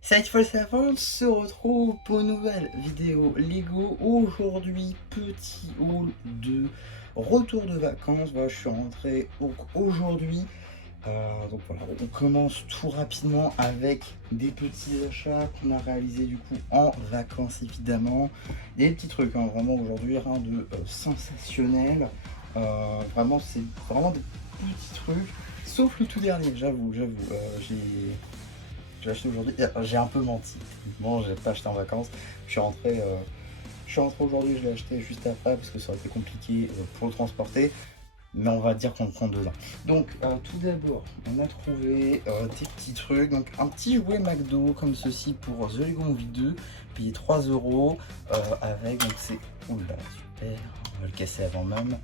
Cette fois, on se retrouve pour une nouvelle vidéo Lego. Aujourd'hui, petit haul de retour de vacances. Voilà, je suis rentré aujourd'hui. Donc voilà, on commence tout rapidement avec des petits achats qu'on a réalisés du coup en vacances évidemment. Des petits trucs, hein, vraiment aujourd'hui, rien de sensationnel. Vraiment, c'est vraiment des petits trucs. Sauf le tout dernier, j'avoue. J'ai acheté aujourd'hui. J'ai un peu menti. Bon, j'ai pas acheté en vacances. Je suis rentré, euh, je suis rentré aujourd'hui. Je l'ai acheté juste après parce que ça aurait été compliqué pour le transporter. Mais on va dire qu'on compte dedans. Donc, tout d'abord, on a trouvé des petits trucs. Donc, un petit jouet McDo comme ceci pour The Lego Movie 2, payé 3 euros. Avec, donc c'est. Oula, super. On va le casser avant même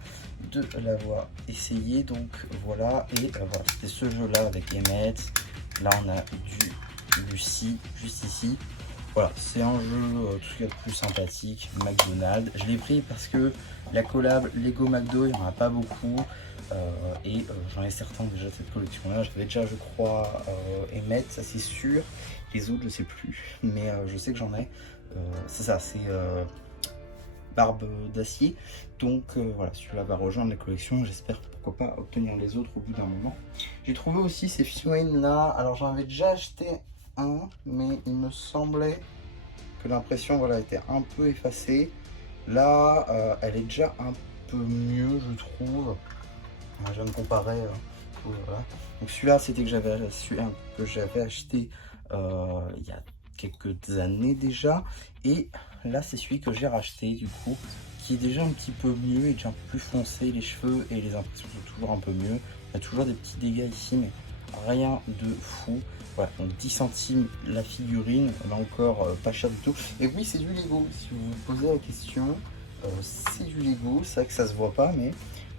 de l'avoir essayé. Donc, voilà. Et voilà, c'était ce jeu-là avec Emmett. Là, on a du Lucie juste ici. Voilà, c'est un jeu tout ce qu'il y a de plus sympathique, McDonald's. Je l'ai pris parce que la collab Lego McDo, il n'y en a pas beaucoup. J'en ai certains déjà de cette collection-là. J'avais déjà, je crois, Emmett, ça c'est sûr. Les autres, je sais plus. Mais je sais que j'en ai. C'est ça, c'est Barbe d'acier. Donc voilà, celui-là va rejoindre la collection. J'espère pourquoi pas obtenir les autres au bout d'un moment. J'ai trouvé aussi ces figurines là. Alors j'en avais déjà acheté un, mais il me semblait que l'impression voilà, était un peu effacée. Là, elle est déjà un peu mieux, je trouve. Je viens de comparer. Voilà. Donc celui-là, c'était que j'avais acheté il y a quelques années déjà. Et là, c'est celui que j'ai racheté du coup, qui est déjà un petit peu mieux et déjà un peu plus foncé. Les cheveux et les impressions sont toujours un peu mieux. Il y a toujours des petits dégâts ici, mais rien de fou. Voilà, donc 10 centimes la figurine, là encore pas cher du tout. Et oui, c'est du Lego, si vous vous posez la question, c'est du Lego, c'est vrai que ça se voit pas, mais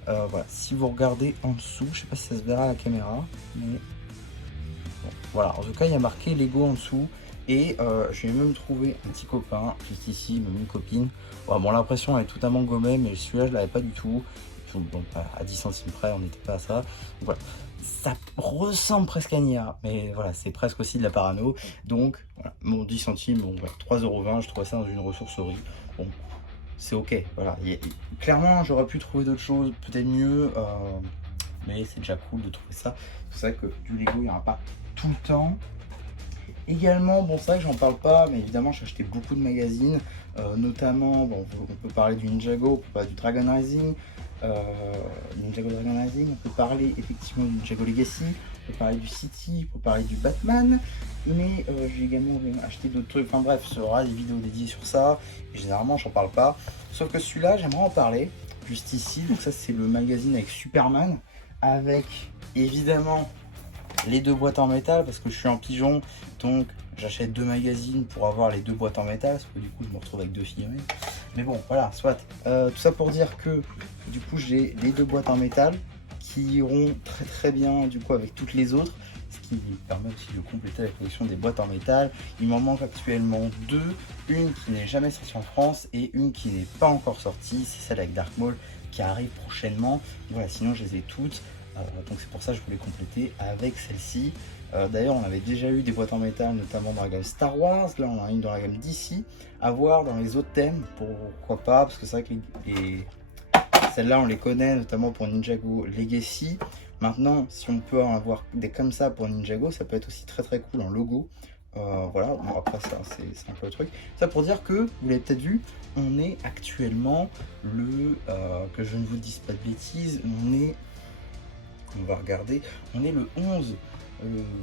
voilà, si vous regardez en dessous, je sais pas si ça se verra à la caméra, mais bon, voilà, en tout cas il y a marqué Lego en dessous. Et j'ai même trouvé un petit copain juste ici, même une copine. Voilà, bon, l'impression elle est totalement gommée, mais celui-là je l'avais pas du tout. Bon, à 10 centimes près, on n'était pas à ça. Donc, voilà, ça ressemble presque à Nia, mais voilà, c'est presque aussi de la parano. Donc, voilà, mon 10 centimes, bon, voilà, 3,20 €, je trouvais ça dans une ressourcerie. Bon, c'est ok, voilà. Clairement, j'aurais pu trouver d'autres choses, peut-être mieux, mais c'est déjà cool de trouver ça. C'est vrai que du Lego, il n'y en a pas tout le temps. Également, bon, c'est vrai que j'en parle pas, mais évidemment, j'ai acheté beaucoup de magazines, notamment, bon, on peut parler du Ninjago, on peut parler du Dragon Rising, Ninjago Dragon Rising, on peut parler effectivement du Ninjago Legacy, on peut parler du City, on peut parler du Batman, mais j'ai également acheté d'autres trucs, enfin bref, il y aura des vidéos dédiées sur ça, et généralement, j'en parle pas, sauf que celui-là, j'aimerais en parler, juste ici, donc ça, c'est le magazine avec Superman, avec évidemment les deux boîtes en métal parce que je suis un pigeon, donc j'achète deux magazines pour avoir les deux boîtes en métal parce que du coup je me retrouve avec deux figurines. Mais bon, voilà, soit. Tout ça pour dire que du coup j'ai les deux boîtes en métal qui iront très très bien du coup avec toutes les autres, ce qui permet aussi de compléter la collection des boîtes en métal. Il m'en manque actuellement deux, une qui n'est jamais sortie en France et une qui n'est pas encore sortie, c'est celle avec Dark Maul qui arrive prochainement. Voilà, sinon je les ai toutes. Donc c'est pour ça que je voulais compléter avec celle-ci. D'ailleurs, on avait déjà eu des boîtes en métal, notamment dans la gamme Star Wars. Là, on en a une dans la gamme DC. À voir dans les autres thèmes, pourquoi pas, parce que c'est vrai que celles-là, on les connaît, notamment pour Ninjago Legacy. Maintenant, si on peut en avoir des comme ça pour Ninjago, ça peut être aussi très très cool en logo. Voilà, bon, après ça, c'est un peu le truc. Ça pour dire que, vous l'avez peut-être vu, on est actuellement que je ne vous dise pas de bêtises, on va regarder, on est le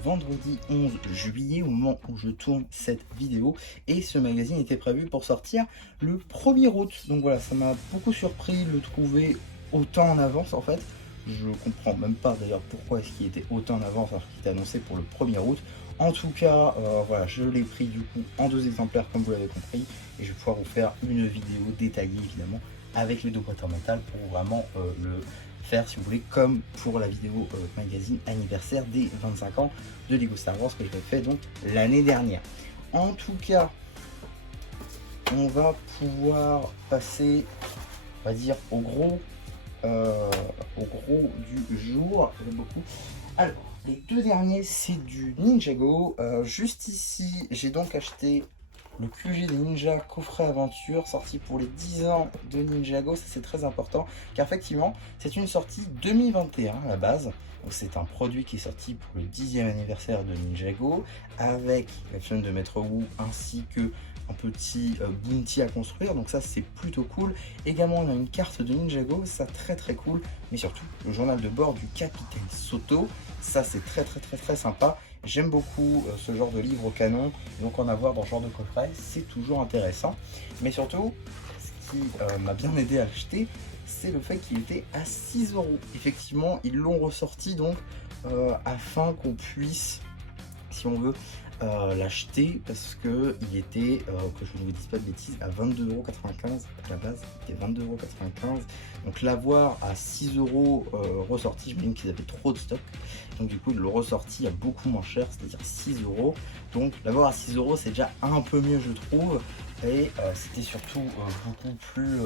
vendredi 11 juillet au moment où je tourne cette vidéo et ce magazine était prévu pour sortir le 1er août. Donc voilà, ça m'a beaucoup surpris de le trouver autant en avance en fait. Je comprends même pas d'ailleurs pourquoi est-ce qu'il était autant en avance alors qu'il était annoncé pour le 1er août. En tout cas, voilà, je l'ai pris du coup en 2 exemplaires comme vous l'avez compris et je vais pouvoir vous faire une vidéo détaillée évidemment avec les deux boîtes en métal pour vraiment le faire si vous voulez comme pour la vidéo magazine anniversaire des 25 ans de Lego Star Wars que j'avais fait donc l'année dernière. En tout cas, on va pouvoir passer, on va dire, au gros au gros du jour. J'aime beaucoup. Alors, les deux derniers, c'est du Ninjago. Juste ici, j'ai donc acheté le QG des Ninja coffret aventure, sorti pour les 10 ans de Ninjago. Ça, c'est très important, car effectivement, c'est une sortie 2021 à la base. Donc, c'est un produit qui est sorti pour le 10e anniversaire de Ninjago, avec la film de Maître Wu, ainsi que un petit bounty à construire. Donc ça, c'est plutôt cool. Également, on a une carte de Ninjago, ça très cool. Mais surtout, le journal de bord du capitaine Soto. Ça, c'est très sympa. J'aime beaucoup ce genre de livre au canon, donc en avoir dans ce genre de coffret, c'est toujours intéressant. Mais surtout, ce qui m'a bien aidé à l'acheter, c'est le fait qu'il était à 6 €. Effectivement, ils l'ont ressorti donc afin qu'on puisse, si on veut, l'acheter, parce que il était, que je ne vous dise pas de bêtises, à 22,95 € à la base. C'était 22,95 €. Donc l'avoir à 6 € ressorti, j'imagine qu'ils avaient trop de stock. Donc du coup, ils l'ont ressorti à beaucoup moins cher, c'est-à-dire 6 €. Donc l'avoir à 6 €, c'est déjà un peu mieux, je trouve. Et c'était surtout beaucoup plus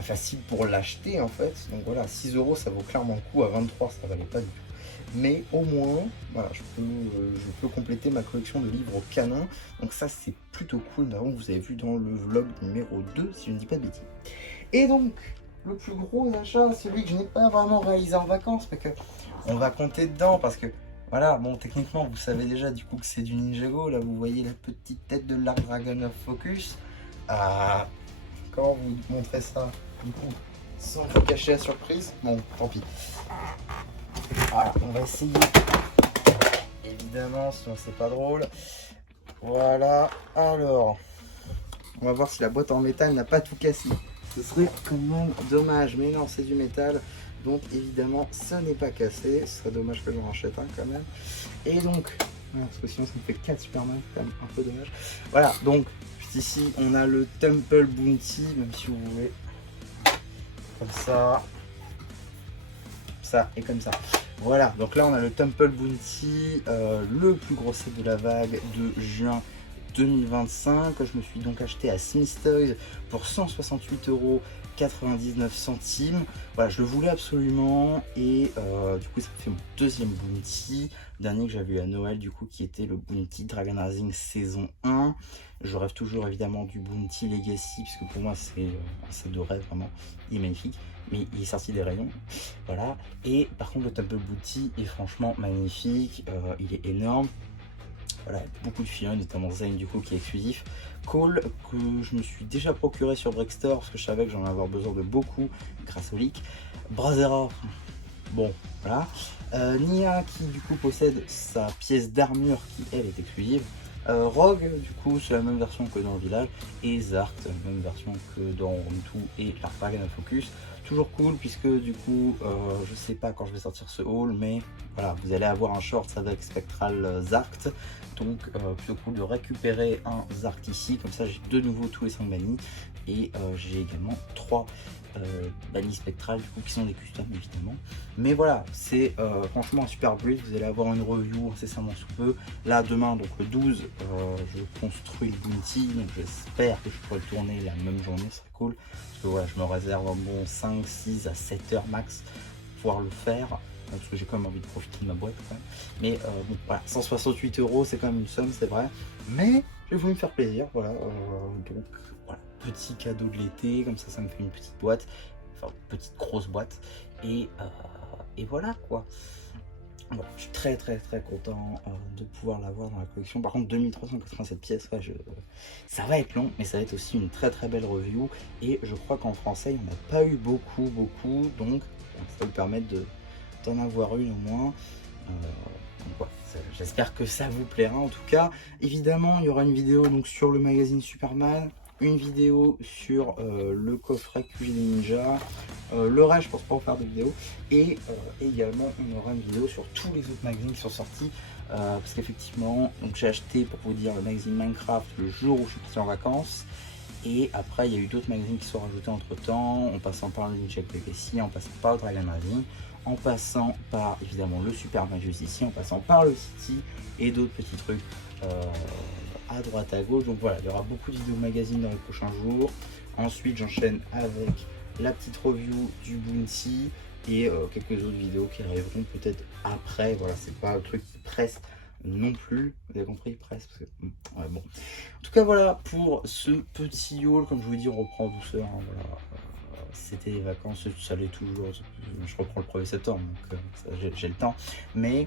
facile pour l'acheter en fait. Donc voilà, 6 €, ça vaut clairement le coup. À 23, ça valait pas du tout. Mais au moins, voilà, je peux compléter ma collection de livres au canon. Donc ça, c'est plutôt cool. D'ailleurs, vous avez vu dans le vlog numéro 2, si je ne dis pas de bêtises. Et donc, le plus gros achat, celui que je n'ai pas vraiment réalisé en vacances, mais que on va compter dedans, parce que, voilà, bon, techniquement, vous savez déjà du coup que c'est du Ninjago. Là, vous voyez la petite tête de l'Arc Dragon of Focus. Comment vous montrer ça, du coup, sans vous cacher la surprise? Bon, tant pis. Voilà, on va essayer. Évidemment, sinon c'est pas drôle. Voilà, alors, on va voir si la boîte en métal n'a pas tout cassé. Ce serait quand même dommage, mais non, c'est du métal. Donc évidemment, ça n'est pas cassé. Ce serait dommage que j'en rachète un quand même. Et donc, parce que sinon ça me fait 4 Superman, c'est quand même un peu dommage. Voilà, donc, juste ici, on a le Temple Bounty, même si vous voulez. Comme ça et comme ça. Voilà, donc là on a le Temple Bounty, le plus gros set de la vague de juin 2025, que je me suis donc acheté à Smith Toys pour 168,99 €. Voilà, je le voulais absolument, et du coup ça fait mon deuxième Bounty, dernier que j'avais eu à Noël, du coup, qui était le Bounty Dragon Rising saison 1. Je rêve toujours évidemment du Bounty Legacy, puisque pour moi c'est un set de rêve, vraiment, il est magnifique. Mais il est sorti des rayons, voilà. Et par contre, le Temple Bounty est franchement magnifique, il est énorme. Voilà, beaucoup de filons, notamment Zane du coup qui est exclusif. Cole, que je me suis déjà procuré sur Brickstore, parce que je savais que j'en allais avoir besoin de beaucoup grâce au leak. Brazera, bon, voilà. Nia, qui du coup possède sa pièce d'armure qui elle est exclusive. Rogue, du coup, c'est la même version que dans le village. Et Zart, la même version que dans Room 2 et l'Arc Dragon of Focus. Toujours cool, puisque du coup, je sais pas quand je vais sortir ce haul, mais voilà, vous allez avoir un short avec Spectral Zart. Donc, plutôt cool de récupérer un Zart ici. Comme ça, j'ai de nouveau tous les 5 bannis. Et j'ai également 3 bannis spectrales, du coup, qui sont des customs évidemment. Mais voilà, c'est franchement un super build. Vous allez avoir une review incessamment sous peu. Là, demain, donc le 12, je construis le Bounty. Donc j'espère que je pourrai le tourner la même journée, ce serait cool. Parce que voilà, je me réserve un bon 5, 6 à 7 heures max pour pouvoir le faire. Parce que j'ai quand même envie de profiter de ma boîte quand même. Mais bon, voilà, 168 €, c'est quand même une somme, c'est vrai. Mais j'ai voulu me faire plaisir, voilà. Donc voilà, petit cadeau de l'été, comme ça me fait une petite boîte, enfin une petite grosse boîte. Et voilà quoi. Bon, je suis très content de pouvoir l'avoir dans la collection. Par contre, 2387 pièces, ouais, ça va être long, mais ça va être aussi une très belle review. Et je crois qu'en français, il n'y en a pas eu beaucoup. Donc ça va me permettre d'en avoir une au moins. Donc voilà, j'espère que ça vous plaira. En tout cas, évidemment, il y aura une vidéo donc sur le magazine Superman, une vidéo sur le coffret QG des Ninja. Le reste, je pense pas en faire de vidéo. Et également, on aura une vidéo sur tous les autres magazines qui sont sortis. Parce qu'effectivement, j'ai acheté, pour vous dire, le magazine Minecraft le jour où je suis parti en vacances. Et après, il y a eu d'autres magazines qui sont rajoutés entre temps, en passant par le Ninja Legacy, en passant par le Dragon Rising, en passant par évidemment le Super Magus ici, en passant par le City et d'autres petits trucs à droite à gauche. Donc voilà, il y aura beaucoup de vidéos magazines dans les prochains jours. Ensuite, j'enchaîne avec la petite review du Bounty et quelques autres vidéos qui arriveront peut-être après. Voilà, c'est pas le truc presse non plus, vous avez compris, presse parce que ouais, bon. En tout cas voilà pour ce petit haul. Comme je vous dis, on reprend en douceur, hein, voilà. C'était les vacances, ça l'est toujours, je reprends le 1er septembre donc j'ai le temps, mais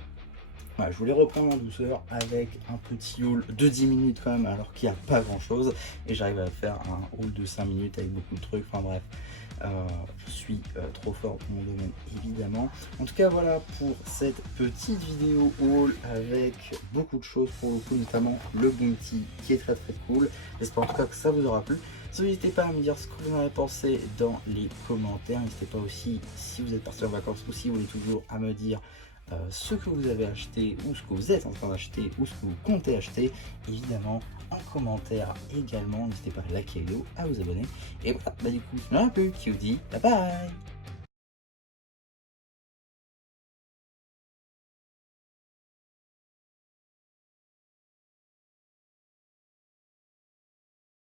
voilà, je voulais reprendre en douceur avec un petit haul de 10 minutes quand même, alors qu'il n'y a pas grand chose, et j'arrive à faire un haul de 5 minutes avec beaucoup de trucs. Enfin bref, je suis trop fort dans mon domaine évidemment. En tout cas voilà pour cette petite vidéo haul avec beaucoup de choses pour le coup, notamment le Bounty qui est très cool. J'espère en tout cas que ça vous aura plu. N'hésitez pas à me dire ce que vous en avez pensé dans les commentaires. N'hésitez pas aussi, si vous êtes parti en vacances ou si vous voulez toujours, à me dire ce que vous avez acheté ou ce que vous êtes en train d'acheter ou ce que vous comptez acheter, évidemment en commentaire également. N'hésitez pas à liker la vidéo, à vous abonner, et voilà, bah du coup je n'en ai plus qui vous dit bye bye.